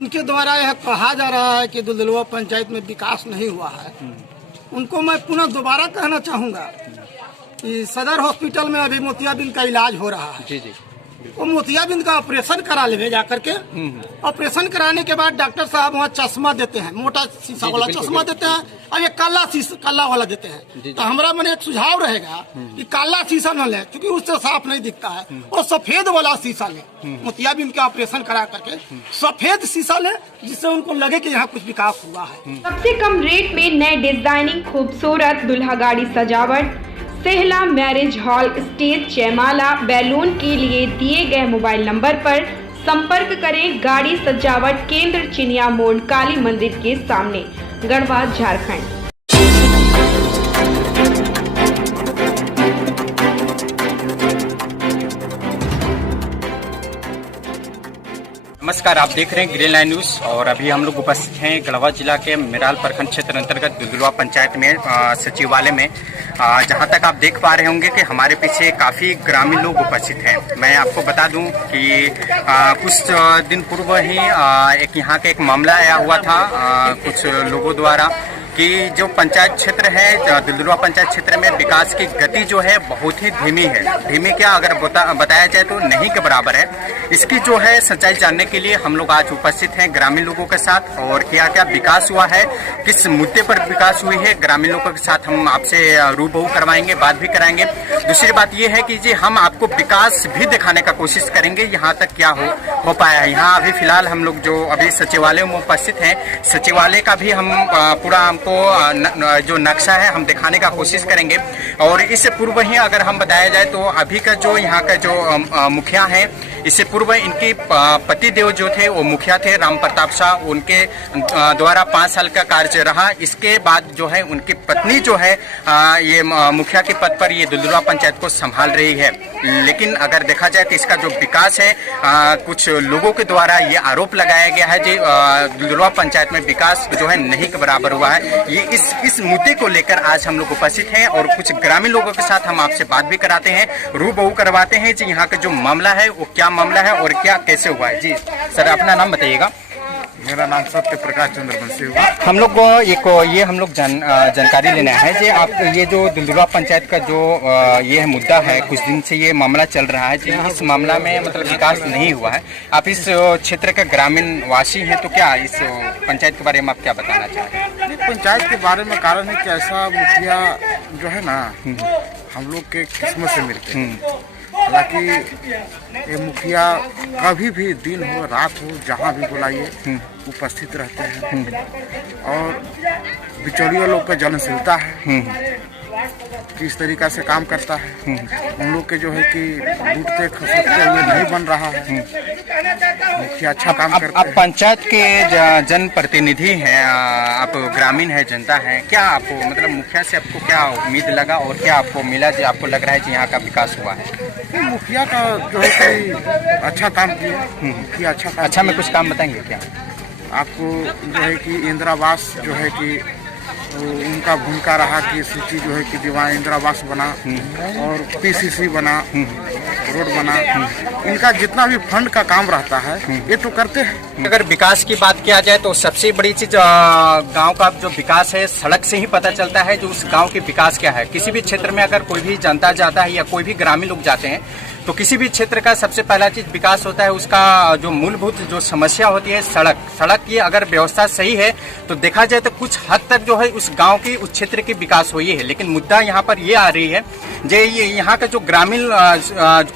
इनके द्वारा यह कहा जा रहा है कि दुलदुलवा पंचायत में विकास नहीं हुआ है। उनको मैं पुनः दोबारा कहना चाहूँगा कि सदर हॉस्पिटल में अभी मोतियाबिंद का इलाज हो रहा है। जी जी। वो मोतियाबिंद का ऑपरेशन करा ले जाकर के। ऑपरेशन कराने के बाद डॉक्टर साहब वहाँ चश्मा देते हैं, मोटा शीशा वाला चश्मा देते हैं और ये काला वाला देते हैं। तो हमारा मन एक सुझाव रहेगा कि काला शीशा न ले, क्योंकि उससे साफ नहीं दिखता है, और सफेद वाला शीशा ले। मोतियाबिंद का ऑपरेशन करा करके सफेद शीशा ले, जिससे उनको लगे कि यहाँ कुछ विकास हुआ है। सबसे कम रेट में नए डिजाइनिंग खूबसूरत दुल्हा गाड़ी सजावट, सेहला मैरिज हॉल, स्टेज, जयमाला, बैलून के लिए दिए गए मोबाइल नंबर पर संपर्क करें। गाड़ी सजावट केंद्र, चिनिया मोड़, काली मंदिर के सामने, गढ़वा, झारखंड। नमस्कार, आप देख रहे हैं ग्रीन लाइन न्यूज और अभी हम लोग उपस्थित हैं गढ़वा जिला के मिराल प्रखंड क्षेत्र अंतर्गत दुलदुलवा पंचायत में सचिवालय में। जहां तक आप देख पा रहे होंगे कि हमारे पीछे काफ़ी ग्रामीण लोग उपस्थित हैं। मैं आपको बता दूं कि कुछ दिन पूर्व ही एक यहाँ का एक मामला आया हुआ था कुछ लोगों द्वारा कि जो पंचायत क्षेत्र है दुलदुलवा पंचायत क्षेत्र में विकास की गति जो है बहुत ही धीमी है। धीमी क्या अगर बताया जाए तो नहीं के बराबर है। इसकी जो है सच्चाई जानने के लिए हम लोग आज उपस्थित हैं ग्रामीण लोगों के साथ, और क्या क्या विकास हुआ है, किस मुद्दे पर विकास हुई है, ग्रामीण लोगों के साथ हम आपसे रूबरू करवाएंगे, बात भी कराएंगे। दूसरी बात यह है कि जी हम आपको विकास भी दिखाने का कोशिश करेंगे यहाँ तक क्या हो पाया है। यहाँ अभी फिलहाल हम लोग जो अभी सचिवालय में उपस्थित हैं, सचिवालय का भी हम पूरा को जो नक्शा है हम दिखाने का कोशिश करेंगे। और इससे पूर्व ही अगर हम बताया जाए तो अभी का जो यहाँ का जो मुखिया है, इससे पूर्व इनके पति देव जो थे वो मुखिया थे राम प्रताप शाह, उनके द्वारा 5 साल का कार्य रहा। इसके बाद जो है उनकी पत्नी जो है ये मुखिया के पद पर ये दुलदुलवा पंचायत को संभाल रही है। लेकिन अगर देखा जाए तो इसका जो विकास है कुछ लोगों के द्वारा ये आरोप लगाया गया है कि दुलदुलवा पंचायत में विकास जो है नहीं के बराबर हुआ है। ये इस मुद्दे को लेकर आज हम लोग उपस्थित हैं और कुछ ग्रामीण लोगों के साथ हम आपसे बात भी कराते हैं, रूबरू करवाते हैं जी यहाँ का जो मामला है वो क्या मामला है और क्या कैसे हुआ है। जी सर, अपना नाम बताइएगा। मेरा नाम सत्य प्रकाश चंद्रवंशी हुआ। हम लोग ये हम लोग जानकारी लेना है जी आप ये जो दुलदुलवा पंचायत का जो ये मुद्दा है, कुछ दिन से ये मामला चल रहा है जी। इस मामला में मतलब विकास नहीं हुआ है। आप इस क्षेत्र का ग्रामीण वासी हैं, तो क्या इस पंचायत के बारे में आप क्या बताना चाहते हैं? पंचायत के बारे में कारण है कि ऐसा मुखिया जो है ना हम लोग के किस्मत से मिलते हैं। हालांकि ये मुखिया कभी भी दिन हो रात हो जहाँ भी बुलाइए उपस्थित रहते हैं और बिचौलिया लोग का जलनशीलता है किस तरीका से काम करता है। उन लोग के जो है कि लूटते खसोटते हुए नहीं बन रहा है। मुखिया अच्छा काम करते आप पंचायत के जनप्रतिनिधि हैं, आप ग्रामीण है, जनता है, क्या आपको मतलब मुखिया से आपको क्या उम्मीद लगा और क्या आपको मिला जो आपको लग रहा है कि यहाँ का विकास हुआ है? मुखिया का जो है कि अच्छा काम किया। अच्छा में कुछ काम बताएंगे क्या आपको? जो है कि इंदिरावास जो है कि उनका भूमिका रहा कि सूची जो है कि दीवान इंदिरावास बना और पीसीसी बना, रोड बना। इनका जितना भी फंड का काम रहता है ये तो करते हैं। अगर विकास की बात किया जाए तो सबसे बड़ी चीज गांव का जो विकास है सड़क से ही पता चलता है जो उस गांव के विकास क्या है। किसी भी क्षेत्र में अगर कोई भी जनता जाता है या कोई भी ग्रामीण लोग जाते हैं तो किसी भी क्षेत्र का सबसे पहला चीज विकास होता है, उसका जो मूलभूत जो समस्या होती है सड़क की अगर व्यवस्था सही है तो देखा जाए तो कुछ हद तक जो है उस गांव की उस क्षेत्र की विकास हुई है। लेकिन मुद्दा यहाँ पर ये आ रही है जे ये यहाँ का जो ग्रामीण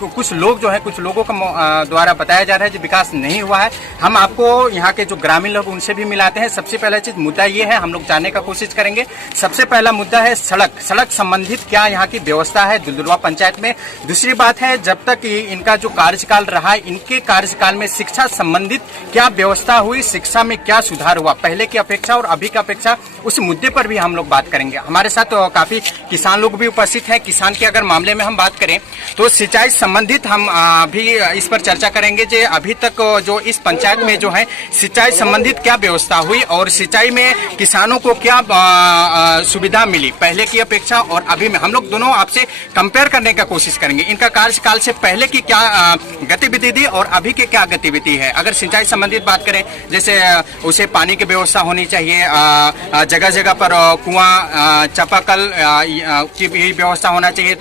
कुछ लोग जो है कुछ लोगों का द्वारा बताया जा रहा है जो विकास नहीं हुआ है। हम आपको यहाँ के जो ग्रामीण लोग उनसे भी मिलाते हैं। सबसे पहला चीज मुद्दा ये है, हम लोग जानने का कोशिश करेंगे। सबसे पहला मुद्दा है सड़क संबंधित क्या यहाँ की व्यवस्था है दुलदुलवा पंचायत में। दूसरी बात है जब तक इनका जो कार्यकाल रहा है इनके कार्यकाल में शिक्षा संबंधित क्या व्यवस्था हुई, शिक्षा में क्या सुधार हुआ पहले की अपेक्षा और अभी की अपेक्षा उस मुद्दे पर भी हम लोग बात करेंगे। हमारे साथ काफी किसान लोग भी उपस्थित हैं। किसान के अगर मामले में हम बात करें तो सिंचाई संबंधित हम भी इस पर चर्चा करेंगे जो अभी तक जो इस पंचायत में जो है सिंचाई संबंधित क्या व्यवस्था हुई और सिंचाई में किसानों को क्या सुविधा मिली पहले की अपेक्षा और अभी में। हम लोग दोनों आपसे कंपेयर करने का कोशिश करेंगे इनका कार्यकाल से पहले की क्या गतिविधि थी और अभी की क्या गतिविधि है। अगर सिंचाई संबंधित बात करें जैसे उसे पानी की व्यवस्था होनी चाहिए, जगह जगह पर कुआं चापाकल की भी व्यवस्था होना चाहिए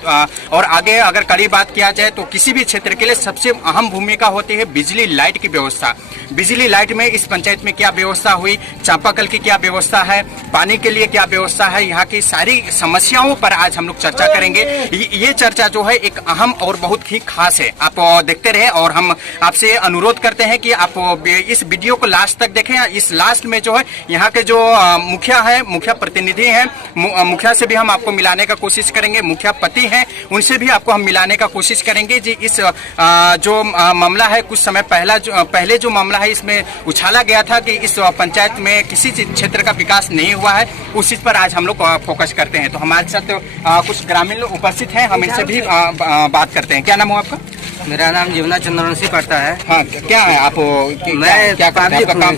और आगे अगर कड़ी बात किया जाए तो किसी भी क्षेत्र के लिए सबसे अहम भूमिका होती है बिजली लाइट की व्यवस्था। बिजली लाइट में इस पंचायत में क्या व्यवस्था हुई, चापाकल की क्या व्यवस्था है, पानी के लिए क्या व्यवस्था है, यहाँ की सारी समस्याओं पर आज हम लोग चर्चा करेंगे। ये चर्चा जो है एक अहम और बहुत ही खास है। आप देखते रहे और हम आपसे अनुरोध करते हैं कि आप इस वीडियो को लास्ट तक देखें। इस लास्ट में जो है यहाँ के जो मुखिया है, मुखिया प्रतिनिधि हैं, मुखिया से भी हम आपको मिलाने का कोशिश करेंगे, मुखिया पति हैं उनसे भी आपको हम मिलाने का कोशिश करेंगे। जी इस जो मामला है कुछ समय पहले जो मामला है इसमें उछाला गया था कि इस पंचायत में किसी क्षेत्र का विकास नहीं हुआ है, उस चीज पर आज हम लोग फोकस करते हैं। तो हमारे साथ कुछ ग्रामीण लोग उपस्थित हैं, हम इनसे भी बात करते हैं। क्या नाम हो आपका? मेरा नाम जीवना चंद्रवंशी पड़ता है। हाँ, क्या है आप? मैं क्या करते हैं? आपका काम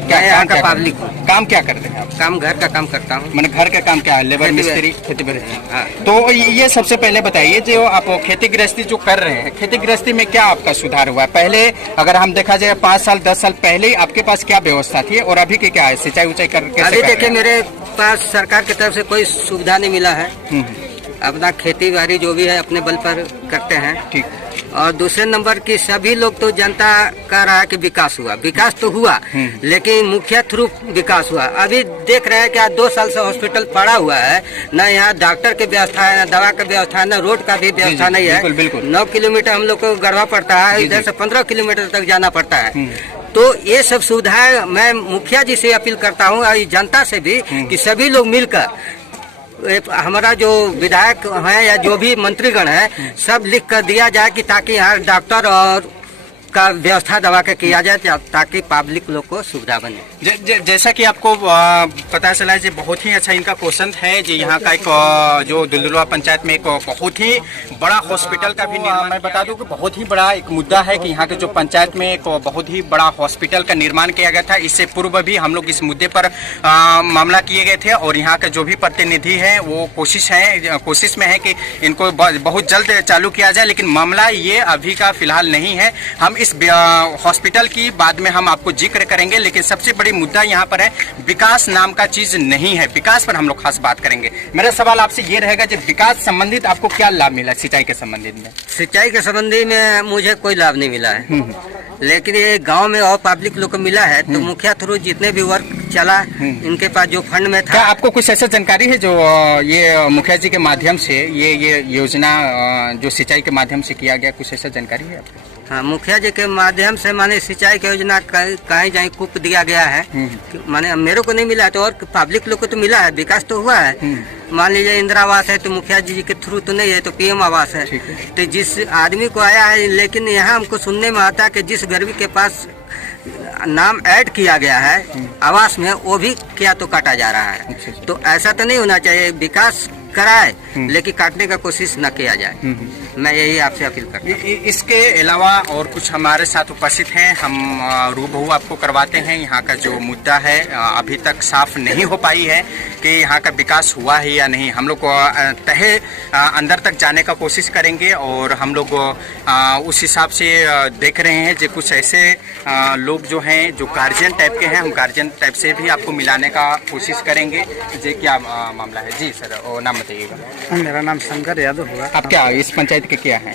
क्या यहाँ का पब्लिक काम क्या करते हैं आप? काम घर का काम करता हूँ। मैंने घर का काम क्या है? लेबर मिस्त्री, खेती गृहस्थी। हाँ। तो ये सबसे पहले बताइए जो आप खेती गृहस्थी जो कर रहे हैं, खेती गृहस्थी में क्या आपका सुधार हुआ है? पहले अगर हम देखा जाए 5 साल 10 साल पहले आपके पास क्या व्यवस्था थी और अभी की क्या है? सिंचाई उचाई करके अभी देखिए मेरे पास सरकार की तरफ से कोई सुविधा नहीं मिला है। अपना खेती बाड़ी जो भी है अपने बल पर करते हैं। ठीक। और दूसरे नंबर की सभी लोग तो जनता कह रहा है कि विकास हुआ, विकास तो हुआ लेकिन मुखिया थ्रू विकास हुआ। अभी देख रहे हैं कि आज 2 साल से हॉस्पिटल पड़ा हुआ है, न यहाँ डॉक्टर की व्यवस्था है, न दवा की व्यवस्था है, न रोड का भी व्यवस्था नहीं है। बिल्कुल, बिल्कुल। 9 किलोमीटर हम लोग को गढ़वा पड़ता है, इधर से 15 किलोमीटर तक जाना पड़ता है। तो ये सब सुविधाएं मैं मुखिया जी से अपील करता हूँ और जनता से भी कि सभी लोग मिलकर हमारा जो विधायक है या जो भी मंत्रीगण है सब लिख कर दिया जाए कि ताकि यहाँ डॉक्टर और का व्यवस्था दवा के किया जाए ताकि पब्लिक लोग को सुविधा बने। जैसा कि आपको पता चला है, बहुत ही अच्छा इनका क्वेश्चन है जी। यहाँ का एक जो दुलदुलवा पंचायत में एक बहुत ही बड़ा हॉस्पिटल का भी निर्माण, मैं बता दूं कि बहुत ही बड़ा एक मुद्दा है कि यहाँ के जो पंचायत में एक बहुत ही बड़ा हॉस्पिटल का निर्माण किया गया था। इससे पूर्व भी हम लोग इस मुद्दे पर मामला किए गए थे और यहाँ के जो भी प्रतिनिधि है वो कोशिश में है कि इनको बहुत जल्द चालू किया जाए, लेकिन मामला ये अभी का फिलहाल नहीं है। हम इस हॉस्पिटल की बाद में हम आपको जिक्र करेंगे, लेकिन सबसे बड़ी मुद्दा यहाँ पर है विकास नाम का चीज नहीं है। विकास पर हम लोग खास बात करेंगे। मेरा सवाल आपसे ये रहेगा कि विकास संबंधित आपको क्या लाभ मिला सिंचाई के संबंधित में? सिंचाई के संबंधी में मुझे कोई लाभ नहीं मिला है, लेकिन ये गांव में और पब्लिक लोग को मिला है। तो मुखिया थ्रू जितने भी वर्क चला इनके पास जो फंड में था। क्या आपको कुछ ऐसा जानकारी है जो ये मुखिया जी के माध्यम से ये योजना जो सिंचाई के माध्यम से किया गया, कुछ ऐसा जानकारी है आपको? हाँ, मुखिया जी के माध्यम से माने सिंचाई की योजना कहीं जाए कूप दिया गया है, माने मेरे को नहीं मिला है तो और पब्लिक लोग को तो मिला है, विकास तो हुआ है। मान लीजिए इंदिरा आवास है तो मुखिया जी के थ्रू तो नहीं है, तो पीएम आवास है। तो जिस आदमी को आया है, लेकिन यहाँ हमको सुनने में आता है कि जिस गरीब के पास नाम ऐड किया गया है आवास में वो भी क्या तो काटा जा रहा है। तो ऐसा तो नहीं होना चाहिए, विकास कराए लेकिन काटने का कोशिश न किया जाए। मैं यही आपसे अपील करता हूँ। इसके अलावा और कुछ हमारे साथ उपस्थित हैं, हम रूबरू आपको करवाते हैं। यहाँ का जो मुद्दा है अभी तक साफ नहीं हो पाई है कि यहाँ का विकास हुआ है या नहीं। हम लोग तहे अंदर तक जाने का कोशिश करेंगे और हम लोग उस हिसाब से देख रहे हैं जो कुछ ऐसे लोग जो हैं जो गार्जियन टाइप के हैं, हम गार्जियन टाइप से भी आपको मिलाने का कोशिश करेंगे। जी क्या मामला है? जी सर, वो नाम बताइएगा। मेरा नाम शंकर यादव हुआ। आप क्या इस पंचायत के क्या हैं?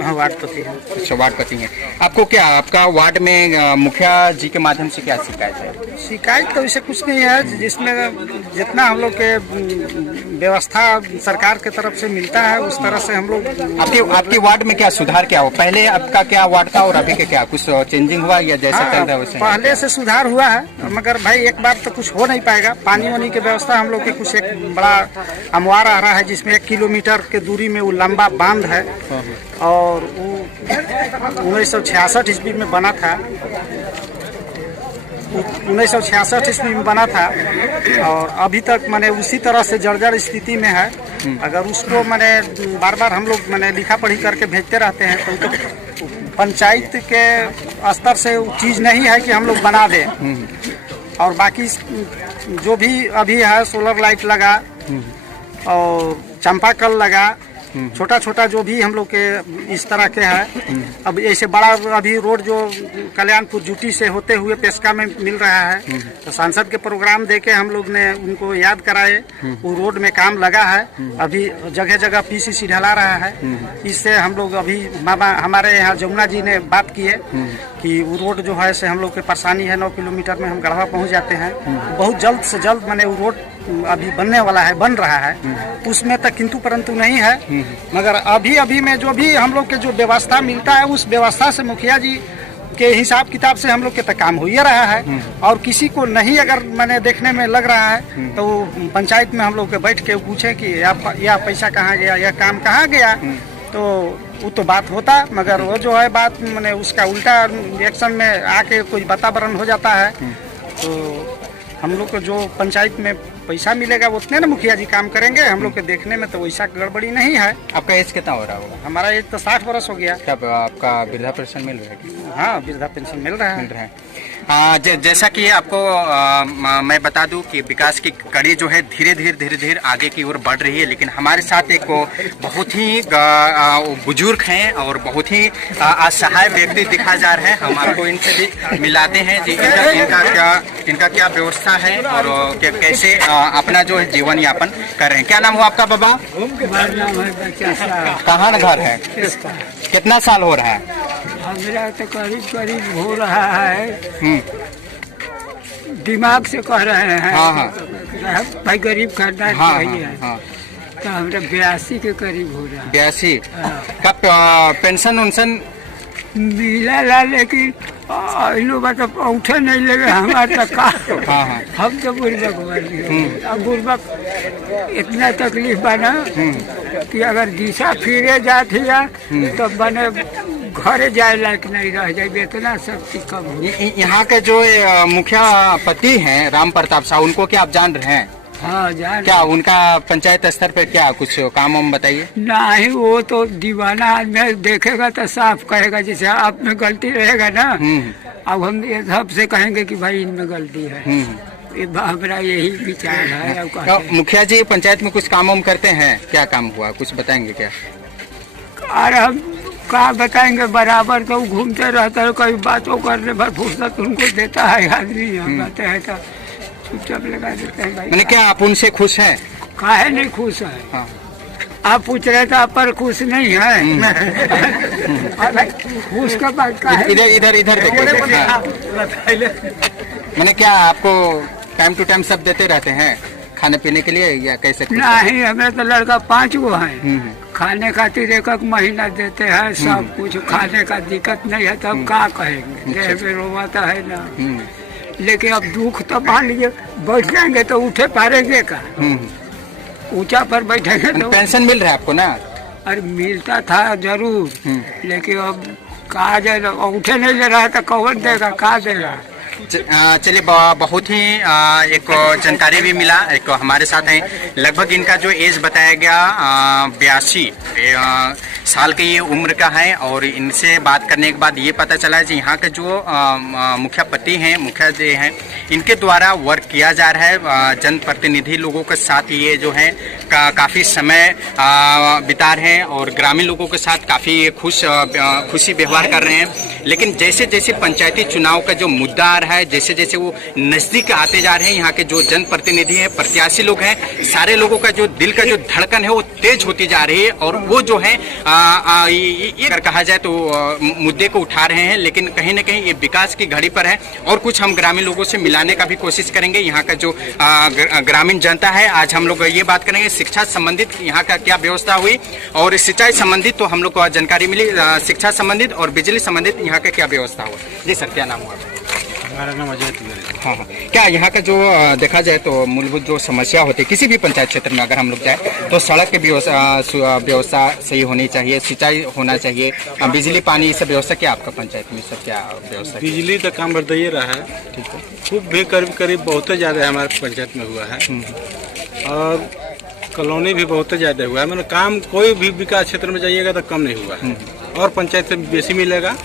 हाँ, वार्ड पति है। अच्छा, वार्ड पति हैं। आपको क्या आपका वार्ड में मुखिया जी के माध्यम से क्या शिकायत है? शिकायत तो वैसे कुछ नहीं है, जिसमें जितना हम लोग के व्यवस्था सरकार के तरफ से मिलता है उस तरह से हम लोग। आपकी वार्ड में क्या सुधार क्या हो? पहले आपका क्या वार्ड था और अभी के क्या कुछ चेंजिंग हुआ या जैसा चल रहा है वैसे? पहले से सुधार हुआ है, मगर भाई एक बार तो कुछ हो नहीं पाएगा। पानी वानी की व्यवस्था हम लोग के कुछ एक बड़ा अमवार आ रहा है जिसमें 1 किलोमीटर के दूरी में वो लंबा बांध है और वो 1966 ईस्वी में बना था। 1966 ईस्वी में बना था और अभी तक मैंने उसी तरह से जर्जर स्थिति में है। अगर उसको मैंने बार बार हम लोग मैंने लिखा पढ़ी करके भेजते रहते हैं तो पंचायत के स्तर से चीज़ नहीं है कि हम लोग बना दें। और बाकी जो भी अभी है सोलर लाइट लगा और चंपाकल लगा, छोटा छोटा जो भी हम लोग के इस तरह के है। अब ऐसे बड़ा अभी रोड जो कल्याणपुर जुटी से होते हुए पेशका में मिल रहा है तो सांसद के प्रोग्राम देके हम लोग ने उनको याद कराए, वो रोड में काम लगा है। अभी जगह जगह पीसीसी ढला रहा है। इससे हम लोग अभी हमारे यहाँ जमुना जी ने बात की है कि वो रोड जो है से हम लोग की परेशानी है, 9 किलोमीटर में हम गढ़वा पहुँच जाते हैं। बहुत जल्द से जल्द मैंने वो रोड अभी बनने वाला है, बन रहा है, उसमें तक किंतु परंतु नहीं है। मगर अभी में जो भी हम लोग के जो व्यवस्था मिलता है उस व्यवस्था से मुखिया जी के हिसाब किताब से हम लोग के तक काम हो ही रहा है। और किसी को नहीं अगर मैंने देखने में लग रहा है तो पंचायत में हम लोग के बैठ के पूछे कि यह पैसा कहाँ गया, यह काम कहाँ गया, तो वो तो बात होता। मगर वो जो है बात मैंने उसका उल्टा एक्शन में आके कोई वातावरण हो जाता है। तो हम लोग को जो पंचायत में पैसा मिलेगा उतने ना मुखिया जी काम करेंगे। हम लोग के देखने में तो वैसा गड़बड़ी नहीं है। आपका एज कितना हो रहा होगा? हमारा एज तो 60 वर्ष हो गया। क्या आपका वृद्धा पेंशन मिल रहा है? हाँ, वृद्धा पेंशन मिल रहा है। जैसा कि आपको मैं बता दूं कि विकास की कड़ी जो है धीरे धीरे आगे की ओर बढ़ रही है। लेकिन हमारे साथ एक बहुत ही बुजुर्ग हैं और बहुत ही असहाय व्यक्ति दिखा जा रहे हैं। हम आपको इनसे भी मिलाते हैं जी, इनका क्या व्यवस्था है और कैसे अपना जो है जीवन यापन कर रहे हैं। क्या नाम हुआ आपका बाबा? कहाँ घर है? कितना साल हो रहा है? मेरा तो करीब हो रहा है। दिमाग से कह रहे हैं। हाँ। भाई गरीब करना चाहिए। हाँ। तो हमारा 82 के करीब हो रहा है। 82 कब पेंशन उनसन मिला ला, लेकिन इन लोग तो उठे नहीं लगे हमारे तक का। हाँ। हम तो बुर्बक बन। अब बुर्बक इतना तकलीफ बना कि अगर दिशा फिरे जाती है तो बने घरे जाए लायक नहीं रह जाए, इतना शक्ति कम हो। यहाँ के जो मुखिया पति हैं राम प्रताप साहू, उनको क्या आप जान रहे हैं? हाँ, जान। क्या उनका पंचायत स्तर पर क्या कुछ काम हम बताइए? नहीं, वो तो दीवाना आदमी देखेगा तो साफ कहेगा, जैसे आप में गलती रहेगा ना। अब हम ये सबसे कहेंगे कि भाई इनमें गलती है। हमारा यही विचार है। तो मुखिया जी पंचायत में कुछ काम हम करते हैं, क्या काम हुआ कुछ बताएंगे क्या? अरे हम क्या बताएंगे, बराबर तो घूमते रहता है, कई बातों करने पर फुर्सत उनको देता है आदमी। हम कहते हैं तो चुपचाप लगा देते हैं। भाई मैंने क्या आप उनसे खुश हैं? काहे नहीं खुश है? हाँ। आप पूछ रहे थे, आप पर खुश नहीं है। खुश का बात का है। इधर देखिए। मैंने क्या आपको टाइम टू टाइम सब देते रहते हैं खाने पीने के लिए या कैसे? नहीं, हमें तो लड़का 5 गो है। खाने खातिर 1 महीना देते हैं, सब कुछ खाने का दिक्कत नहीं है। तब क्या कहेंगे, देह में रोवाता है ना। लेकिन अब दुख तो मान लीजिए, बैठ जाएंगे तो उठे पारेंगे का? ऊंचा पर बैठेंगे तो पेंशन मिल रहा है आपको ना? अरे मिलता था जरूर, लेकिन अब कहा जाए, उठे नहीं ले रहा है तो कौन देगा, कहा देगा। चलिए बहुत ही एक जानकारी भी मिला। एक हमारे साथ हैं, लगभग इनका जो एज बताया गया 82 साल की ये उम्र का है। और इनसे बात करने के बाद ये पता चला है कि यहाँ के जो मुखिया पति हैं, मुखिया जी हैं, इनके द्वारा वर्क किया जा रहा है। जनप्रतिनिधि लोगों के साथ ये जो है काफ़ी समय बिता रहे हैं और ग्रामीण लोगों के साथ काफ़ी खुशी व्यवहार कर रहे हैं। लेकिन जैसे जैसे पंचायती चुनाव का जो मुद्दा आ रहा है, जैसे जैसे वो नज़दीक आते जा रहे हैं, यहाँ के जो जनप्रतिनिधि हैं, प्रत्याशी लोग हैं, सारे लोगों का जो दिल का जो धड़कन है वो तेज होती जा रही है। और वो जो है ये अगर कहा जाए तो मुद्दे को उठा रहे हैं। लेकिन कहीं ना कहीं ये विकास की घड़ी पर है। और कुछ हम ग्रामीण लोगों से मिलाने का भी कोशिश करेंगे। यहाँ का जो ग्रामीण जनता है, आज हम लोग ये बात करेंगे शिक्षा संबंधित यहाँ का क्या व्यवस्था हुई, और सिंचाई संबंधित तो हम लोग को जानकारी मिली, शिक्षा संबंधित और बिजली संबंधित यहाँ का क्या व्यवस्था हुआ। जी सर, क्या नाम हुआ? हमारा नाम अजय तिवारी। हाँ हाँ, क्या यहाँ का जो देखा जाए तो मूलभूत जो समस्या होती है किसी भी पंचायत क्षेत्र में अगर हम लोग जाए तो सड़क की व्यवस्था सही होनी चाहिए, सिंचाई होना चाहिए, बिजली पानी ये सब व्यवस्था क्या आपका पंचायत में सब क्या व्यवस्था? बिजली का काम बढ़ते रहा है, ठीक है, खूब भी करीब बहुत ज़्यादा हमारे पंचायत में हुआ है और कॉलोनी भी बहुत ज़्यादा हुआ है। मतलब काम कोई भी विकास क्षेत्र में जाइएगा तो कम नहीं हुआ है और पंचायत से बेसी मिलेगा।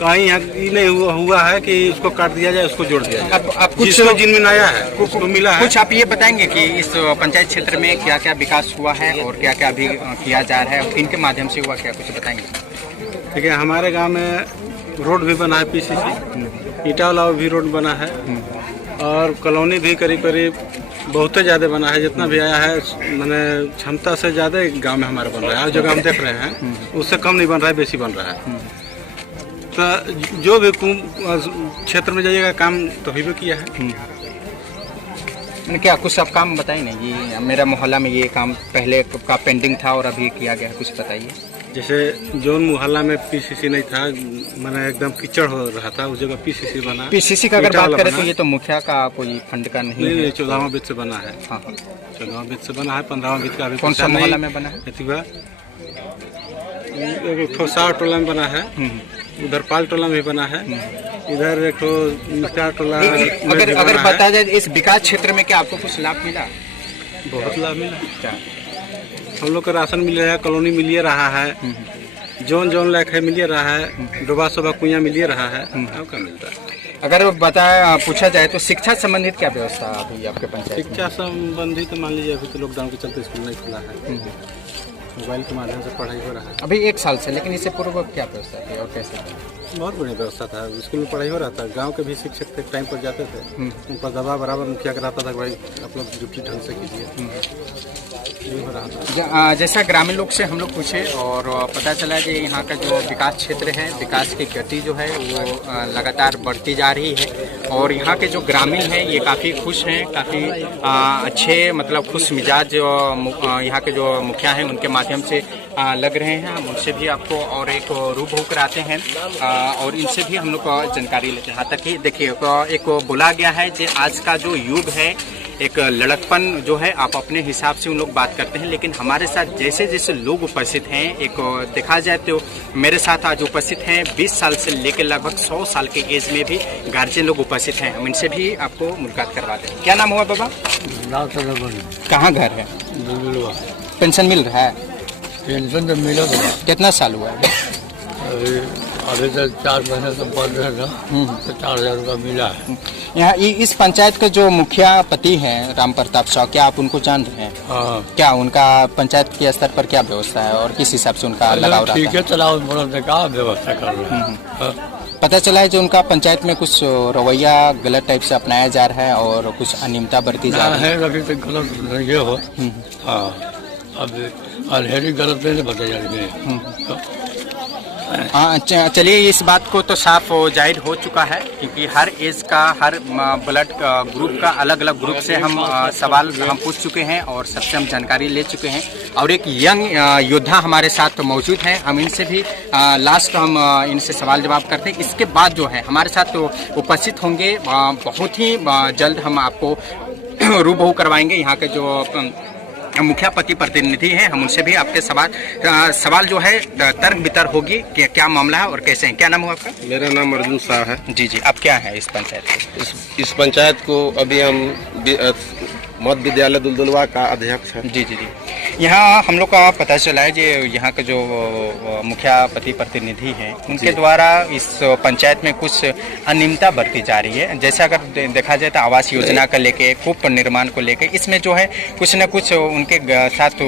कहीं यहाँ नहीं हुआ है कि उसको काट दिया जाए, उसको जोड़ दिया जाए। अब कुछ जिसको जिनमें आया है उसको मिला है। कुछ आप ये बताएंगे कि इस पंचायत क्षेत्र में क्या क्या विकास हुआ है और क्या क्या अभी किया जा रहा है और किनके माध्यम से हुआ, क्या कुछ बताएंगे? ठीक है, हमारे गांव में रोड भी बना है, पीसीसी ईटा वाला भी रोड बना है और कॉलोनी भी करीब बहुत ज़्यादा बना है। जितना भी आया है मैंने क्षमता से ज़्यादा गांव में हमारा बन रहा है। जो हम देख रहे हैं उससे कम नहीं बन रहा है, बेसी बन रहा है। तो जो भी क्षेत्र में जाइएगा काम तो भी किया है। क्या कुछ आप काम बताइए ना, ये मेरा मोहल्ला में ये काम पहले का पेंडिंग था और अभी किया गया, कुछ बताइए। जैसे जोन मोहल्ला में पीसीसी नहीं था, मैंने एकदम कीचड़ हो रहा था, उस जगह पीसीसी बना। पीसीसी का अगर बात करें तो ये तो मुखिया का कोई फंड का नहीं, 14वां वित्त से बना है। हाँ, 14वां वित्त से बना है, 15वां वित्त का अभी कौन सा मोहल्ला में बना है? ठोसा टोला में बना है, उधर पाल टोला में भी बना है, इधर एक टोला। अगर बताया जाए इस विकास क्षेत्र में क्या आपको कुछ लाभ मिला? बहुत लाभ मिला। क्या हम लोग को राशन मिल रहा है, कॉलोनी मिल रहा है, जोन लायक है मिल रहा है, डोबा सोबा कुइयाँ मिल रहा है, अब क्या मिलता है। अगर पूछा जाए तो शिक्षा संबंधित क्या व्यवस्था अभी आपके पंचायत? शिक्षा संबंधित मान लीजिए अभी तो लॉकडाउन के चलते स्कूल नहीं खुला है, मोबाइल के माध्यम से पढ़ाई हो रहा है अभी 1 साल से, लेकिन इससे पूर्व क्या व्यवस्था थी और कैसे? बहुत बढ़िया व्यवस्था था, स्कूल में पढ़ाई हो रहा था। गांव के भी शिक्षक थे, टाइम पर जाते थे, उन पर दबाव बराबर मुखिया कराता था, भाई आप लोग ड्यूटी ढंग से कीजिए, यही हो रहा था। जैसा ग्रामीण लोग से हम लोग पूछे और पता चला कि यहाँ का जो विकास क्षेत्र है, विकास की गति जो है वो लगातार बढ़ती जा रही है और यहाँ के जो ग्रामीण हैं ये काफ़ी खुश हैं, काफ़ी अच्छे मतलब खुश मिजाज यहाँ के जो मुखिया हैं उनके माध्यम से लग रहे हैं। हम उनसे भी आपको और एक रूबरू कराते हैं और इनसे भी हम लोग जानकारी लेते हैं। यहाँ तक कि देखिए एक बोला गया है कि आज का जो युग है एक लड़कपन जो है आप अपने हिसाब से उन लोग बात करते हैं, लेकिन हमारे साथ जैसे जैसे लोग उपस्थित हैं, एक देखा जाए तो मेरे साथ आज उपस्थित हैं 20 साल से लेकर लगभग 100 साल के एज में भी गार्जियन लोग उपस्थित हैं। हम इनसे भी आपको मुलाकात करवाते हैं। क्या नाम हुआ बाबा? कहाँ घर है? पेंशन मिल रहा है? पेंशन तो मिला था। कितना साल हुआ है? अभी तक 4 महीने से पढ़ रहा था, तो 4000 रुपया मिला है। यहाँ इस पंचायत के जो मुखिया पति हैं राम प्रताप शाह, क्या आप उनको जान रहे हैं? हाँ। क्या उनका पंचायत के स्तर पर क्या व्यवस्था है और किस हिसाब से उनका लगाव रहा है? ठीक है, चलाओ क्या व्यवस्था कर रहे हैं। पता चला है जो उनका पंचायत में कुछ रवैया गलत टाइप से अपनाया जा रहा है और कुछ अनियमितता बरती जा रही है। अभी तक गलत नहीं हो। हाँ, अब अनहेरी गलत नहीं बताई जा रही है। हाँ, चलिए इस बात को तो साफ जाहिर हो चुका है क्योंकि हर एज का, हर ब्लड ग्रुप का अलग अलग ग्रुप से हम सवाल हम पूछ चुके हैं और सबसे हम जानकारी ले चुके हैं और एक यंग योद्धा हमारे साथ मौजूद हैं। हम इनसे भी लास्ट हम इनसे सवाल जवाब करते हैं। इसके बाद जो है हमारे साथ तो उपस्थित होंगे, बहुत ही जल्द हम आपको रूबरू करवाएंगे यहाँ के जो मुखिया पति प्रतिनिधि हैं। हम उनसे भी आपके सवाल जो है तर्क वितर्क होगी कि क्या मामला है और कैसे हैं। क्या नाम हुआ आपका? मेरा नाम अर्जुन शाह है। जी जी, आप क्या है इस पंचायत के? इस पंचायत को अभी हम मध्य विद्यालय दुलदुलवा का अध्यक्ष है। जी जी जी, यहाँ हम लोग का पता चला है कि यहाँ के जो मुखिया पति प्रतिनिधि हैं उनके द्वारा इस पंचायत में कुछ अनियमितता बरती जा रही है। जैसे अगर देखा जाए तो आवास योजना को लेके, कूप निर्माण को लेके, इसमें जो है कुछ न कुछ उनके साथ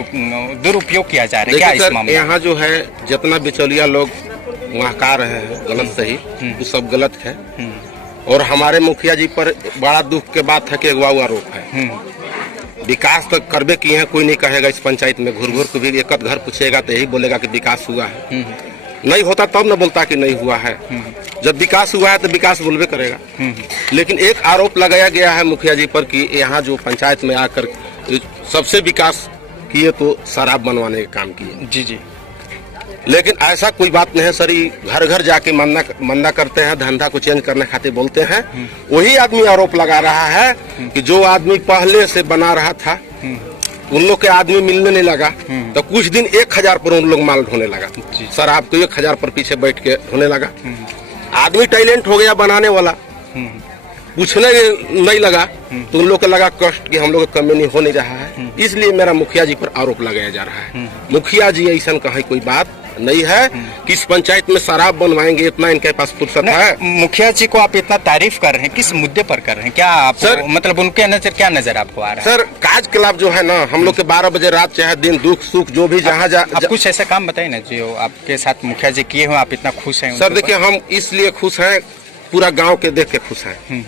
दुरुपयोग किया जा रहा है। क्या इस मामले? यहाँ जो है जितना बिचौलिया लोग वहाँ का रहे हैं गलत सही, वो सब गलत है और हमारे मुखिया जी पर बड़ा दुख के बात है कि अगवा आरोप है। विकास तो करबे किए हैं, कोई नहीं कहेगा इस पंचायत में। घूर घूर को भी एक घर पूछेगा तो यही बोलेगा कि विकास हुआ है। नहीं होता तब न बोलता कि नहीं हुआ है। जब विकास हुआ है तो विकास बोलबे करेगा। लेकिन एक आरोप लगाया गया है मुखिया जी पर कि यहाँ जो पंचायत में आकर सबसे विकास किए तो शराब बनवाने का काम किए। जी जी, लेकिन ऐसा कोई बात नहीं है सर। घर घर जाके मन्ना करते हैं, धंधा को चेंज करने खातिर बोलते हैं। वही आदमी आरोप लगा रहा है कि जो आदमी पहले से बना रहा था उन लोग के आदमी मिलने नहीं लगा, तो कुछ दिन 1000 पर उन लोग माल ढोने लगा। सर आपको 1000 पर पीछे बैठ के ढोने लगा। आदमी टैलेंट हो गया बनाने वाला, पूछने नहीं लगा तो उन लोग को लगा कष्ट कि हम लोग का कमी नहीं हो नहीं रहा है, इसलिए मेरा मुखिया जी पर आरोप लगाया जा रहा है। मुखिया जी ऐसा कहीं कोई बात नहीं है कि इस पंचायत में शराब बनवाएंगे, इतना इनके पास फुर्सत है। मुखिया जी को आप इतना तारीफ कर रहे हैं, किस मुद्दे पर कर रहे हैं? क्या आप सर, मतलब उनके नजर क्या नजर आपको आ रहा है? सर कार्यकलाप जो है ना, हम लोग के 12 बजे रात चाहे दिन, दुख सुख जो भी जहाँ आप कुछ ऐसा काम बताइए ना जो आपके साथ मुखिया जी किए हो, आप इतना खुश हैं? सर देखिए, हम इसलिए खुश हैं, पूरा गाँव के देख के खुश हैं।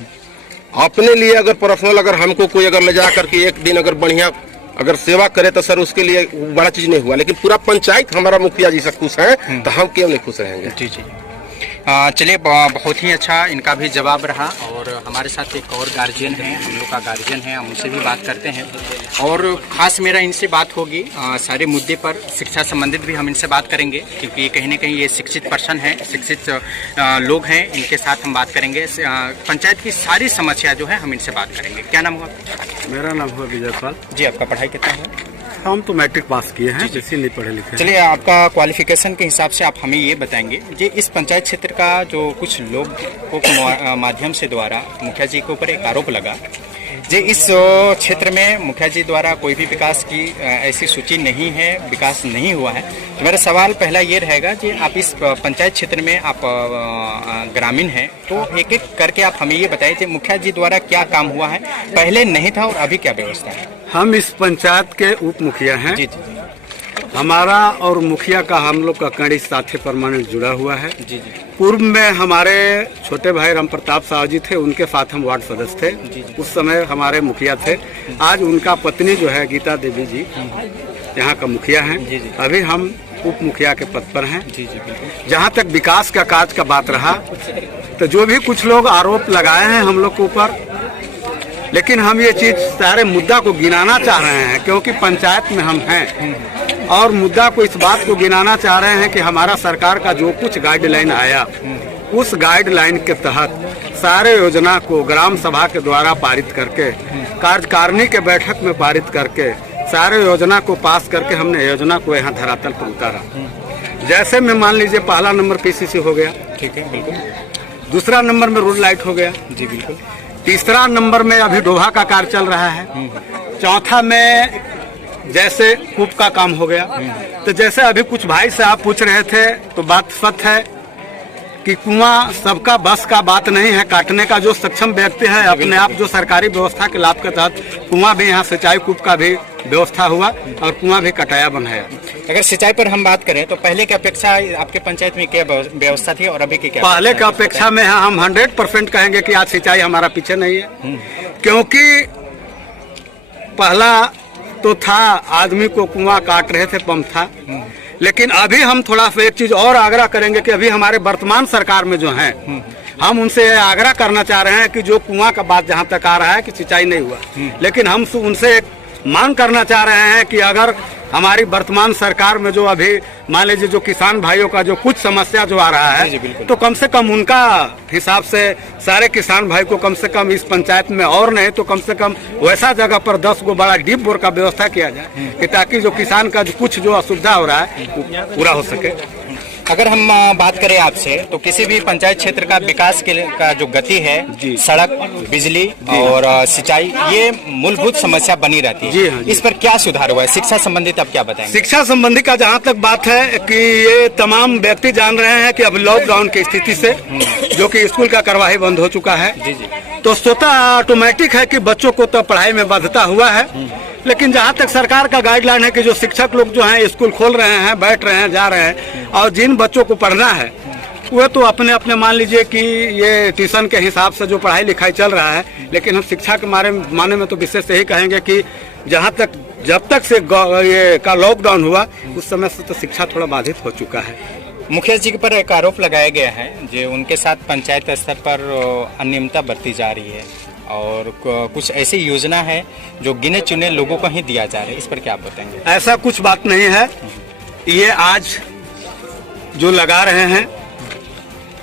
अपने लिए अगर पर्सनल अगर हमको कोई अगर ले जा करके एक दिन अगर बढ़िया अगर सेवा करे तो सर उसके लिए बड़ा चीज नहीं हुआ, लेकिन पूरा पंचायत हमारा मुखिया जी से खुश है, तो हम क्यों नहीं खुश रहेंगे? जी जी। चलिए, बहुत ही अच्छा इनका भी जवाब रहा। और हमारे साथ एक और गार्जियन है, हम लोग का गार्जियन है, हम उनसे भी बात करते हैं। और ख़ास मेरा इनसे बात होगी सारे मुद्दे पर, शिक्षा संबंधित भी हम इनसे बात करेंगे, क्योंकि कहीं ना कहीं ये शिक्षित पर्सन है, शिक्षित लोग हैं, इनके साथ हम बात करेंगे। पंचायत की सारी समस्या जो है हम इनसे बात करेंगे। क्या नाम हुआ? मेरा नाम हुआ विजय पाल जी। आपका पढ़ाई कितना है? हम तो मैट्रिक पास किए हैं, जैसे नहीं पढ़े लिखे। चलिए, आपका क्वालिफिकेशन के हिसाब से आप हमें ये बताएंगे जी, इस पंचायत क्षेत्र का जो कुछ लोग को माध्यम से द्वारा मुखिया जी के ऊपर एक आरोप लगा जी, इस क्षेत्र में मुखिया जी द्वारा कोई भी विकास की ऐसी सूची नहीं है, विकास नहीं हुआ है। तो मेरा सवाल पहला ये रहेगा जी, आप इस पंचायत क्षेत्र में आप ग्रामीण हैं, तो एक एक करके आप हमें ये बताइए कि मुखिया जी द्वारा क्या काम हुआ है, पहले नहीं था और अभी क्या व्यवस्था है? हम इस पंचायत के उप मुखिया हैं। जी जी। हमारा और मुखिया का हम लोग का कड़ी साथे परमानेंट जुड़ा हुआ है। जी जी। पूर्व में हमारे छोटे भाई राम प्रताप साहू जी थे, उनके साथ हम वार्ड सदस्य थे। जी जी। उस समय हमारे मुखिया थे। आज उनका पत्नी जो है गीता देवी जी यहाँ का मुखिया हैं। जी जी। अभी हम उप मुखिया के पद पर हैं। जी जी, बिल्कुल। जहाँ तक विकास का कार्य का बात रहा, तो जो भी कुछ लोग आरोप लगाए हैं हम लोग के ऊपर, लेकिन हम ये चीज सारे मुद्दा को गिनाना चाह रहे हैं, क्योंकि पंचायत में हम हैं और मुद्दा को इस बात को गिनाना चाह रहे हैं कि हमारा सरकार का जो कुछ गाइडलाइन आया, उस गाइडलाइन के तहत सारे योजना को ग्राम सभा के द्वारा पारित करके, कार्यकारिणी के बैठक में पारित करके, सारे योजना को पास करके हमने योजना को यहाँ धरातल पर उतारा। जैसे में मान लीजिए पहला नंबर पीसीसी हो गया, ठीक है, बिल्कुल। दूसरा नंबर में रोड लाइट हो गया, जी बिल्कुल। तीसरा नंबर में अभी डोभा का कार्य चल रहा है, चौथा में जैसे कूप का काम हो गया। तो जैसे अभी कुछ भाई से आप पूछ रहे थे, तो बात सत्य है कि कुआं सबका बस का बात नहीं है काटने का। जो सक्षम व्यक्ति है अपने आप, जो सरकारी व्यवस्था के लाभ के तहत कुआं भी यहाँ सिंचाई कूप का भी व्यवस्था हुआ और कुआं भी कटाया बनाया। अगर सिंचाई पर हम बात करें तो पहले की अपेक्षा आपके पंचायत में क्या व्यवस्था थी और अभी की क्या? पहले की अपेक्षा में हम 100% कहेंगे कि आज सिंचाई हमारा पीछे नहीं है, क्योंकि पहला तो था आदमी को कुआं काट रहे थे, पंप था। लेकिन अभी हम थोड़ा सा एक चीज और आग्रह करेंगे कि अभी हमारे वर्तमान सरकार में जो है, हम उनसे आग्रह करना चाह रहे हैं कि जो कुआं का बात जहां तक आ रहा है कि सिंचाई नहीं हुआ, लेकिन हम उनसे एक मांग करना चाह रहे हैं कि अगर हमारी वर्तमान सरकार में जो अभी मान लीजिए जो किसान भाइयों का जो कुछ समस्या जो आ रहा है, तो कम से कम उनका हिसाब से सारे किसान भाई को कम से कम इस पंचायत में, और नहीं तो कम से कम वैसा जगह पर 10 गो बड़ा डीप बोर का व्यवस्था किया जाए कि ताकि जो किसान का जो कुछ जो असुविधा हो रहा है वो पूरा हो सके। अगर हम बात करें आपसे, तो किसी भी पंचायत क्षेत्र का विकास का जो गति है, सड़क, बिजली और सिंचाई, ये मूलभूत समस्या बनी रहती है। जी हाँ, इस पर क्या सुधार हुआ है? शिक्षा संबंधित आप क्या बताएंगे? शिक्षा संबंधी का जहाँ तक बात है कि ये तमाम व्यक्ति जान रहे हैं कि अब लॉकडाउन की स्थिति से जो कि स्कूल का कार्यवाही बंद हो चुका है, तो स्वतः ऑटोमेटिक है कि बच्चों को तो पढ़ाई में बाध्यता हुआ है। लेकिन जहाँ तक सरकार का गाइडलाइन है कि जो शिक्षक लोग जो हैं स्कूल खोल रहे हैं, बैठ रहे हैं, जा रहे हैं, और जिन बच्चों को पढ़ना है वो तो अपने अपने मान लीजिए कि ये ट्यूशन के हिसाब से जो पढ़ाई लिखाई चल रहा है। लेकिन हम शिक्षा के माने में तो विशेष यही कहेंगे कि जहाँ तक जब तक से ये का लॉकडाउन हुआ उस समय से तो शिक्षा थोड़ा बाधित हो चुका है। मुखिया जी के पर एक आरोप लगाया गया है जो उनके साथ पंचायत स्तर पर अनियमितता बरती जा रही है और कुछ ऐसी योजना है जो गिने चुने लोगों को ही दिया जा रहा है, इस पर क्या आप बताएंगे? ऐसा कुछ बात नहीं है। ये आज जो लगा रहे हैं,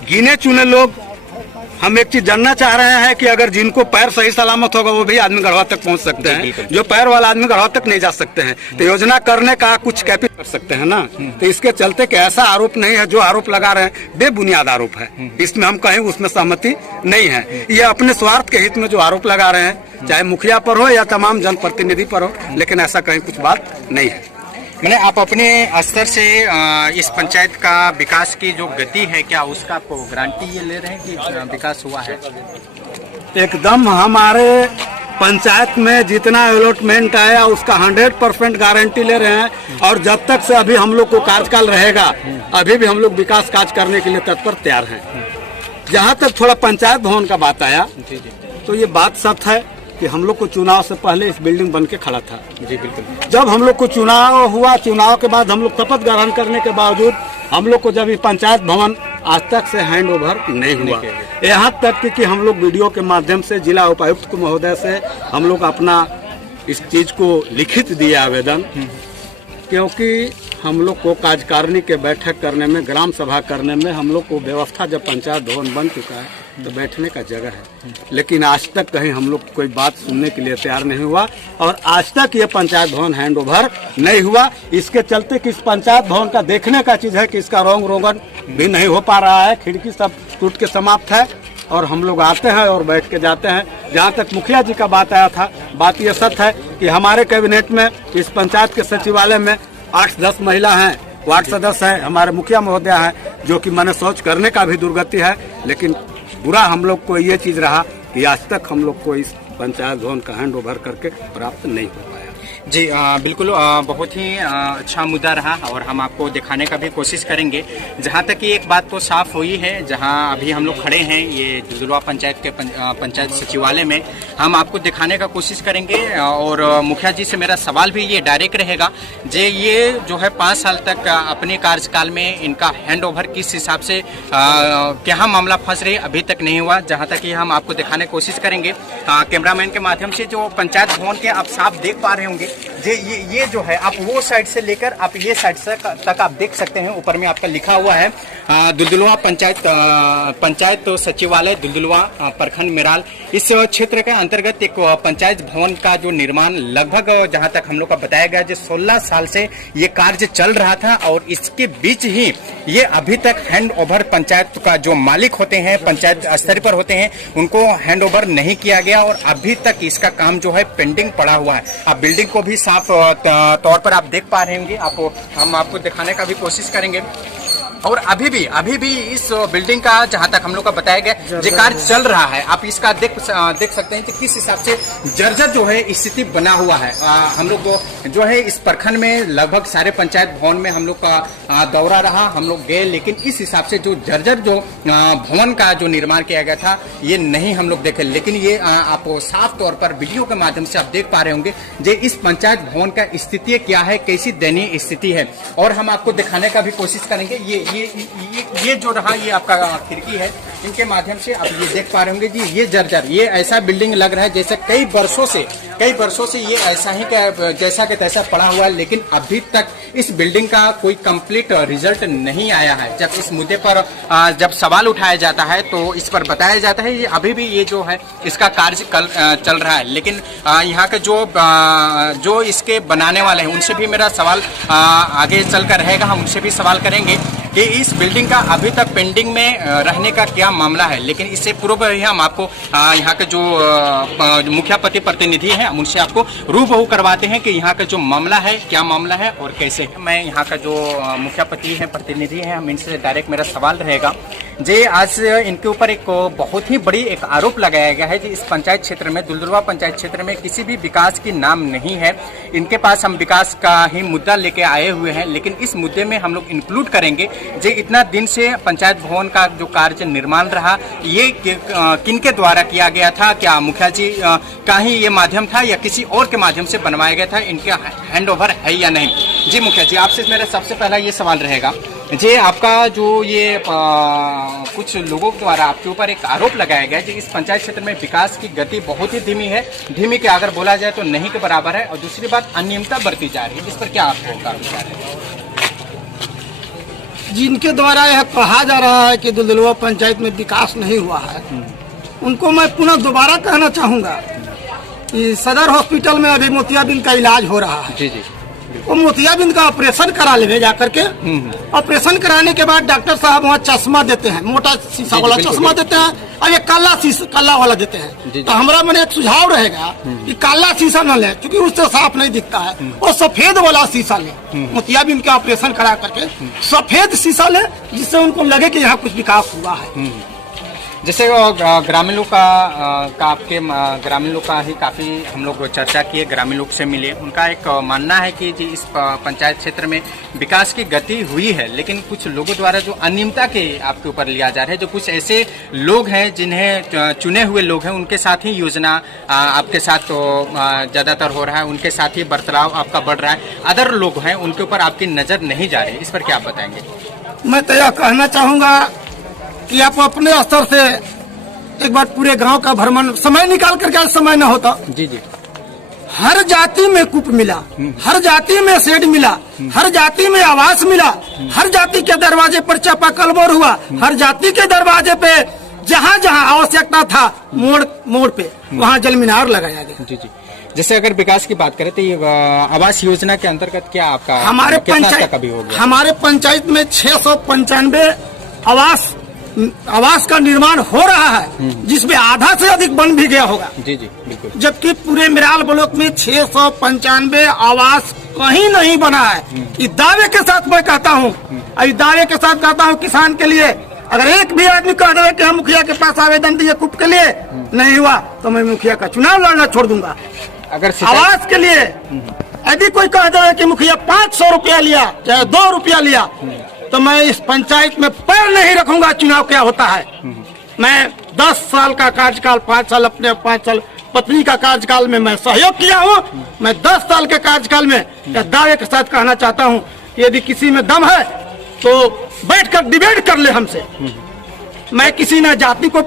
गिने चुने लोग। हम एक चीज जानना चाह रहे हैं कि अगर जिनको पैर सही सलामत होगा वो भी आदमी गढ़वा तक पहुंच सकते हैं, जो पैर वाला आदमी गढ़वा तक नहीं जा सकते हैं। तो योजना करने का कुछ कैपिटल कर सकते हैं ना। तो इसके चलते कि ऐसा आरोप नहीं है, जो आरोप लगा रहे हैं बेबुनियाद आरोप है, इसमें हम कहें उसमें सहमति नहीं है। ये अपने स्वार्थ के हित में जो आरोप लगा रहे हैं, चाहे मुखिया पर हो या तमाम जनप्रतिनिधि पर हो, लेकिन ऐसा कहीं कुछ बात नहीं है। मैंने आप अपने स्तर से इस पंचायत का विकास की जो गति है, क्या उसका आपको गारंटी ये ले रहे हैं कि विकास हुआ है? एकदम हमारे पंचायत में जितना अलॉटमेंट आया उसका 100% गारंटी ले रहे हैं। और जब तक से अभी हम लोग को कार्यकाल रहेगा, अभी भी हम लोग विकास कार्य करने के लिए तत्पर तैयार हैं। जहाँ तक थोड़ा पंचायत भवन का बात आया, तो ये बात सत्य है कि हम लोग को चुनाव से पहले इस बिल्डिंग बन के खड़ा था। जी बिल्कुल। जब हम लोग को चुनाव हुआ, चुनाव के बाद हम लोग शपथ ग्रहण करने के बावजूद हम लोग को जब ये पंचायत भवन आज तक से हैंड ओवर नहीं हुआ। यहाँ तक कि हम लोग वीडियो के माध्यम से जिला उपायुक्त को महोदय से हम लोग अपना इस चीज को लिखित दिए आवेदन, क्योंकि हम लोग को कार्यकारिणी के बैठक करने में, ग्राम सभा करने में हम लोग को व्यवस्था, जब पंचायत भवन बन चुका है तो बैठने का जगह है, लेकिन आज तक कहीं हम लोग कोई बात सुनने के लिए तैयार नहीं हुआ। और आज तक ये पंचायत भवन हैंड ओवर नहीं हुआ। इसके चलते कि इस पंचायत भवन का देखने का चीज है कि इसका रंग रोगन भी नहीं हो पा रहा है, खिड़की सब टूट के समाप्त है। और हम लोग आते हैं और बैठ के जाते हैं। जहाँ तक मुखिया जी का बात आया था, बात ये सत्य है कि हमारे कैबिनेट में इस पंचायत के सचिवालय में 8-10 महिला हैं, वार्ड सदस्य हैं, हमारे मुखिया महोदय हैं, जो कि मैंने शौच करने का भी दुर्गति है। लेकिन बुरा हम लोग को ये चीज रहा कि आज तक हम लोग को इस पंचायत भवन का हैंड ओवर करके प्राप्त नहीं हो पाया। जी बिल्कुल, बहुत ही अच्छा मुद्दा रहा और हम आपको दिखाने का भी कोशिश करेंगे। जहाँ तक कि एक बात तो साफ हुई है, जहाँ अभी हम लोग खड़े हैं ये दुलदुलवा पंचायत के पंचायत सचिवालय में, हम आपको दिखाने का कोशिश करेंगे। और मुखिया जी से मेरा सवाल भी ये डायरेक्ट रहेगा, जे ये जो है 5 साल तक अपने कार्यकाल में इनका हैंड ओवर किस हिसाब से क्या मामला फंस रही अभी तक नहीं हुआ। जहाँ तक कि हम आपको दिखाने की कोशिश करेंगे कैमरामैन के माध्यम से। जो पंचायत भवन के आप साफ देख पा रहे होंगे, ये जो है आप वो साइड से लेकर आप ये साइड तक आप देख सकते हैं। ऊपर में आपका लिखा हुआ है दुलदुलवा पंचायत सचिवालय दुलदुलवा प्रखंड मिराल। इस क्षेत्र के अंतर्गत एक पंचायत भवन का जो निर्माण लगभग, जहां तक हम लोग का बताया गया, जो 16 साल से ये कार्य चल रहा था। और इसके बीच ही ये अभी तक हैंड ओवर पंचायत का जो मालिक होते हैं, पंचायत स्तर पर होते हैं, उनको हैंड ओवर नहीं किया गया और अभी तक इसका काम जो है पेंडिंग पड़ा हुआ है। आप बिल्डिंग को भी साफ तौर पर आप देख पा रहे होंगे, हम आपको दिखाने का भी कोशिश करेंगे। और अभी भी इस बिल्डिंग का जहां तक हम लोग का बताया गया जो कार्य चल रहा है, आप इसका देख सकते हैं कि किस हिसाब से जर्जर जो है स्थिति बना हुआ है। हम लोग जो है इस प्रखंड में लगभग सारे पंचायत भवन में हम लोग का दौरा रहा, हम लोग गए, लेकिन इस हिसाब से जो जर्जर जो भवन का जो निर्माण किया गया था ये नहीं हम लोग देखे। लेकिन ये आप साफ तौर पर वीडियो के माध्यम से आप देख पा रहे होंगे जो इस पंचायत भवन का स्थिति क्या है, कैसी दयनीय स्थिति है। और हम आपको दिखाने का भी कोशिश करेंगे। ये जो रहा, ये आपका खिड़की है, इनके माध्यम से आप ये देख पा रहे होंगे जी, ये जर्जर, ये ऐसा बिल्डिंग लग रहा है जैसे कई वर्षों से ये ऐसा ही जैसा कि तैसा पड़ा हुआ है। लेकिन अभी तक इस बिल्डिंग का कोई कंप्लीट रिजल्ट नहीं आया है। जब इस मुद्दे पर जब सवाल उठाया जाता है तो इस पर बताया जाता है ये अभी भी ये जो है इसका कार्य चल रहा है। लेकिन यहाँ के जो इसके बनाने वाले हैं उनसे भी मेरा सवाल आगे चलकर रहेगा, हम उनसे भी सवाल करेंगे कि इस बिल्डिंग का अभी तक पेंडिंग में रहने का क्या मामला है। लेकिन इससे पूर्व ही हम आपको यहाँ के जो मुखिया प्रतिनिधि हैं उनसे आपको रूबरू करवाते हैं कि यहाँ का जो मामला है, क्या मामला है और कैसे। मैं यहाँ का जो मुखिया प्रतिनिधि हैं, हम इनसे डायरेक्ट मेरा सवाल रहेगा जे आज इनके ऊपर एक बहुत ही बड़ी एक आरोप लगाया गया है कि इस पंचायत क्षेत्र में, दुलदुलवा पंचायत क्षेत्र में किसी भी विकास की नाम नहीं है। इनके पास हम विकास का ही मुद्दा लेके आए हुए हैं, लेकिन इस मुद्दे में हम लोग इंक्लूड करेंगे जे इतना दिन से पंचायत भवन का जो कार्य निर्माण रहा, ये किनके द्वारा किया गया था, क्या मुखिया जी का ही ये माध्यम था या किसी और के माध्यम से बनवाया गया था, इनका हैंड ओवर है या नहीं। जी मुखिया जी, आपसे मेरा सबसे पहला ये सवाल रहेगा जी, आपका जो ये कुछ लोगों द्वारा आपके ऊपर एक आरोप लगाया गया कि इस पंचायत क्षेत्र में विकास की गति बहुत ही धीमी है, धीमी के अगर बोला जाए तो नहीं के बराबर है, और दूसरी बात अनियमितता बढ़ती जा रही है, इस पर क्या आपको विचार है? जिनके द्वारा यह कहा जा रहा है कि दुलदुलवा पंचायत में विकास नहीं हुआ है, उनको मैं पुनः दोबारा कहना चाहूँगा कि सदर हॉस्पिटल में अभी मोतियाबिंद का इलाज हो रहा है। जी जी। वो मोतियाबिंद का ऑपरेशन करा ले जा करके। ऑपरेशन कराने के बाद डॉक्टर साहब वहाँ चश्मा देते हैं, मोटा शीशा वाला चश्मा देते हैं, और ये काला वाला देते हैं। तो हमारा मैंने एक सुझाव रहेगा कि काला शीशा न ले, क्योंकि उससे साफ नहीं दिखता है, और सफेद वाला शीशा ले। मोतियाबिंद का ऑपरेशन करा करके सफेद शीशा ले, जिससे उनको लगे कि यहाँ कुछ विकास हुआ है। जैसे ग्रामीण लोग का आपके ग्रामीण लोग का ही काफ़ी हम लोग चर्चा किए, ग्रामीण लोग से मिले। उनका एक मानना है कि जी इस पंचायत क्षेत्र में विकास की गति हुई है, लेकिन कुछ लोगों द्वारा जो अनियमितता के आपके ऊपर लिया जा रहा है, जो कुछ ऐसे लोग हैं जिन्हें चुने हुए लोग हैं, उनके साथ ही योजना आपके साथ तो ज़्यादातर हो रहा है, उनके साथ ही बर्ताव आपका बढ़ रहा है। अदर लोग हैं उनके ऊपर आपकी नज़र नहीं जा रही, इस पर क्या आप बताएंगे? मैं तो यह कहना चाहूँगा कि आप अपने स्तर से एक बार पूरे गांव का भ्रमण समय निकाल करके, आज समय न होता। जी जी। हर जाति में कूप मिला, हर जाति में शेड मिला, हर जाति में आवास मिला, हर जाति के दरवाजे पर चापाकल बोर हुआ, हर जाति के दरवाजे पे जहाँ जहाँ आवश्यकता था मोड़ पे वहाँ जल मीनार लगाया गया। जी जी। जैसे अगर विकास की बात करें तो ये आवास योजना के अंतर्गत क्या आपका हमारे पंचायत में 695 आवास का निर्माण हो रहा है, जिसमें आधा से अधिक बन भी गया होगा। जी जी बिल्कुल। जबकि पूरे मिराल ब्लॉक में 695 आवास कहीं नहीं बना है। इस दावे के साथ मैं कहता हूँ, किसान के लिए अगर एक भी आदमी कह दे कि हम मुखिया के पास आवेदन दिए कूप के लिए, नहीं हुआ तो मैं मुखिया का चुनाव लड़ना छोड़ दूंगा। अगर आवास के लिए यदि कोई कह दे कि मुखिया 500 रुपया लिया चाहे 2 रुपया लिया, तो मैं इस पंचायत में पैर नहीं रखूंगा। चुनाव क्या होता है, मैं 10 साल का कार्यकाल, 5 साल अपने 5 साल पत्नी का कार्यकाल में मैं सहयोग किया हूँ। मैं 10 साल के कार्यकाल में दावे के साथ कहना चाहता हूँ, यदि किसी में दम है तो बैठकर डिबेट कर ले हमसे। मैं किसी न जाति को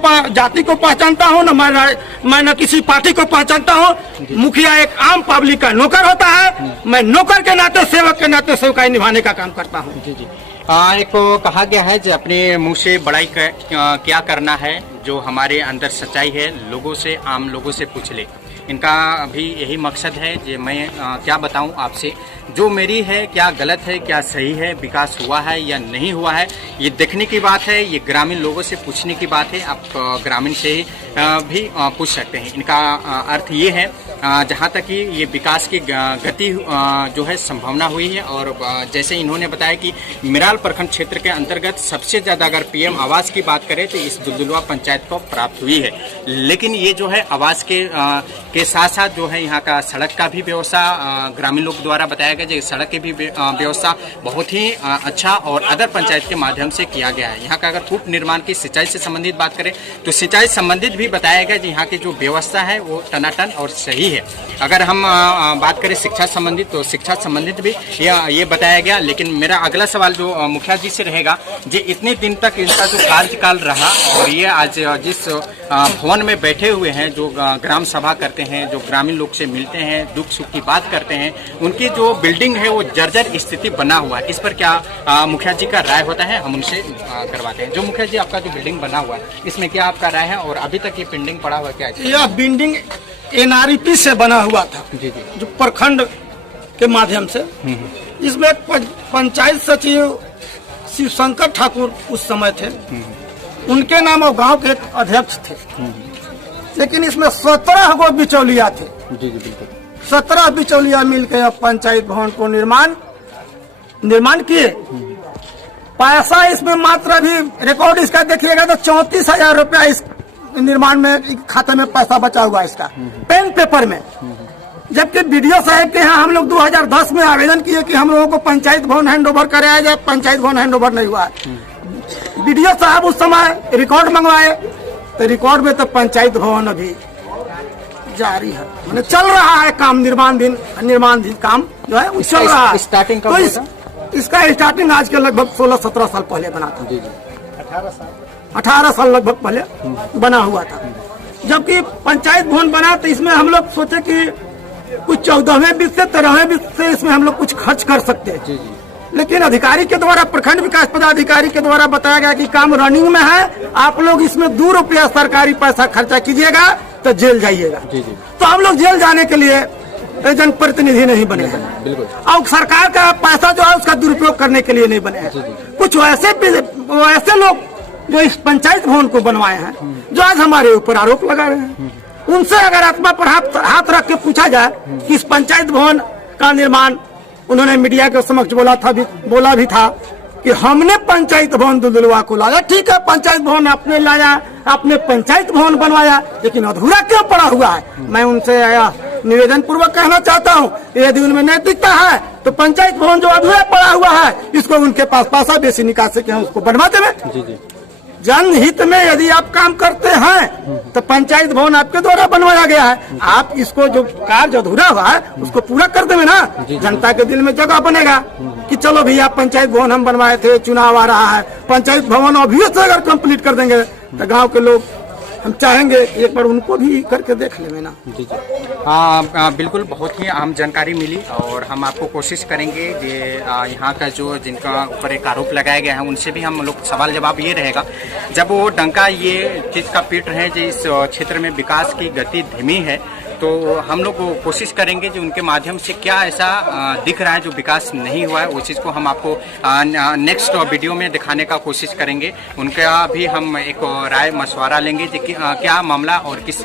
पहचानता हूँ, मैं न किसी पार्टी को पहचानता हूँ। मुखिया एक आम पब्लिक का नौकर होता है, मैं नौकर के नाते, सेवक के नाते सेवकाई निभाने का काम करता हूँ। जी जी। एक कहा गया है कि अपने मुंह से बड़ाई क्या करना है, जो हमारे अंदर सच्चाई है लोगों से, आम लोगों से पूछ ले। इनका भी यही मकसद है कि मैं क्या बताऊं आपसे, जो मेरी है क्या गलत है, क्या सही है, विकास हुआ है या नहीं हुआ है, ये देखने की बात है, ये ग्रामीण लोगों से पूछने की बात है। आप ग्रामीण से भी पूछ सकते हैं। इनका अर्थ ये है जहाँ तक कि ये विकास की गति जो है संभावना हुई है, और जैसे इन्होंने बताया कि मिराल प्रखंड क्षेत्र के अंतर्गत सबसे ज़्यादा अगर पीएम आवास की बात करें तो इस दुलदुलवा पंचायत को प्राप्त हुई है। लेकिन ये जो है आवास के साथ साथ जो है यहाँ का सड़क का भी व्यवस्था ग्रामीण लोग द्वारा बताया गया, जो सड़क की भी व्यवस्था बहुत ही अच्छा और अदर पंचायत के माध्यम से किया गया है। यहाँ का अगर कूप निर्माण की सिंचाई से संबंधित बात करें तो सिंचाई संबंधित भी बताया गया, यहाँ की जो व्यवस्था है वो टनाटन और सही है। अगर हम बात करें शिक्षा संबंधित तो शिक्षा संबंधित भी ये बताया गया। लेकिन मेरा अगला सवाल जो मुखिया जी से रहेगा, जी इतने दिन तक इनका जो कार्यकाल रहा और ये आज जिस भवन में बैठे हुए हैं, जो ग्राम सभा करते हैं, जो ग्रामीण लोग से मिलते हैं, दुख सुख की बात करते हैं, उनकी जो बिल्डिंग है वो जर्जर स्थिति बना हुआ है। इस पर क्या मुखिया जी का राय होता है, हम उनसे करवाते हैं। जो मुखिया जी आपका जो बिल्डिंग बना हुआ है, इसमें क्या आपका राय है, और अभी तक ये पेंडिंग पड़ा हुआ क्या है? यह बिल्डिंग NREP से बना हुआ था। जी जी। जो प्रखंड के माध्यम से, इसमें पंचायत सचिव शिवशंकर ठाकुर उस समय थे, उनके नाम और गांव के एक अध्यक्ष थे। लेकिन इसमें 17 गो बिचौलिया थे। जी जी बिल्कुल। 17 बिचौलिया मिलकर पंचायत भवन को निर्माण किए। पैसा इसमें मात्र अभी रिकॉर्ड इसका देखिएगा तो 34,000 रुपया इस निर्माण में खाते में पैसा बचा हुआ है इसका, पेन पेपर में। जबकि बीडीओ साहब के यहाँ हम लोग 2010 में आवेदन किए कि हम लोगों को पंचायत भवन हैंड ओवर कराया जाए, पंचायत भवन हैंड ओवर नहीं हुआ है। बीडीओ साहब उस समय रिकॉर्ड मंगवाए तो रिकॉर्ड में तो पंचायत भवन अभी जारी है, मैंने चल रहा है काम, निर्माणाधीन काम जो है वो चल रहा है। स्टार्टिंग तो इसका स्टार्टिंग आज के लगभग 16-17 साल पहले बना था। जी जी। 18 साल लगभग पहले बना हुआ था। जबकि पंचायत भवन बना तो इसमें हम लोग सोचे कि कुछ 14वें वित्त से 13वें वित्त से इसमें हम लोग कुछ खर्च कर सकते हैं। लेकिन अधिकारी के द्वारा, प्रखंड विकास पदाधिकारी के द्वारा बताया गया कि काम रनिंग में है, आप लोग इसमें 2 रुपया सरकारी पैसा खर्चा कीजिएगा तो जेल जाइएगा। तो हम लोग जेल जाने के लिए जनप्रतिनिधि नहीं बनेगा, और सरकार का पैसा जो है उसका दुरुपयोग करने के लिए नहीं बने हैं। कुछ ऐसे लोग जो इस पंचायत भवन को बनवाए हैं, जो आज हमारे ऊपर आरोप लगा रहे हैं, उनसे अगर आत्मा पर हाथ रख के पूछा जाए कि इस पंचायत भवन का निर्माण, उन्होंने मीडिया के समक्ष बोला भी था कि हमने पंचायत भवन दुलदुलवा को लाया। ठीक है, पंचायत भवन आपने लाया, आपने पंचायत भवन बनवाया, लेकिन अधूरा क्यों पड़ा हुआ है? मैं उनसे निवेदन पूर्वक कहना चाहता हूँ, यदि उनमें नैतिकता है तो पंचायत भवन जो अधूरा पड़ा हुआ है, इसको उनके पास पैसा बेसी निकासी के उसको बनवाते में। जनहित में यदि आप काम करते हैं तो पंचायत भवन आपके द्वारा बनवाया गया है, आप इसको जो कार्य अधूरा हुआ है उसको पूरा कर देंगे ना, जनता के दिल में जगह बनेगा कि चलो भैया पंचायत भवन हम बनवाए थे, चुनाव आ रहा है, पंचायत भवन अभी से अगर कंप्लीट कर देंगे तो गांव के लोग, हम चाहेंगे एक बार उनको भी करके देख लेंगे ना। बिल्कुल, बहुत ही अहम जानकारी मिली और हम आपको कोशिश करेंगे कि यहाँ का जो जिनका ऊपर एक आरोप लगाया गया है उनसे भी हम लोग सवाल जवाब ये रहेगा, जब वो डंका ये चीज़ का पीट रहे हैं कि इस क्षेत्र में विकास की गति धीमी है, तो हम लोग कोशिश करेंगे कि उनके माध्यम से क्या ऐसा दिख रहा है जो विकास नहीं हुआ है, उस चीज़ को हम आपको नेक्स्ट वीडियो में दिखाने का कोशिश करेंगे। उनका भी हम एक राय मशवरा लेंगे कि क्या मामला और किस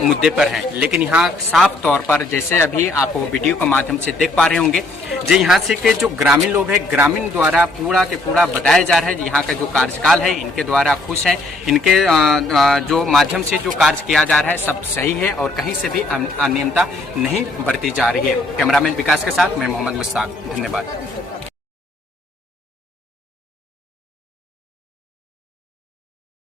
मुद्दे पर है। लेकिन यहाँ साफ तौर पर जैसे अभी आप वीडियो के माध्यम से देख पा रहे होंगे, जो यहाँ से के जो ग्रामीण लोग हैं, ग्रामीण द्वारा पूरा के पूरा बताया जा रहा है यहाँ का जो कार्यकाल है इनके द्वारा खुश हैं, इनके जो माध्यम से जो कार्य किया जा रहा है सब सही है और कहीं से भी अनियमितता नहीं बरती जा रही है। कैमरामैन विकास के साथ मैं मोहम्मद मुश्ताक, धन्यवाद।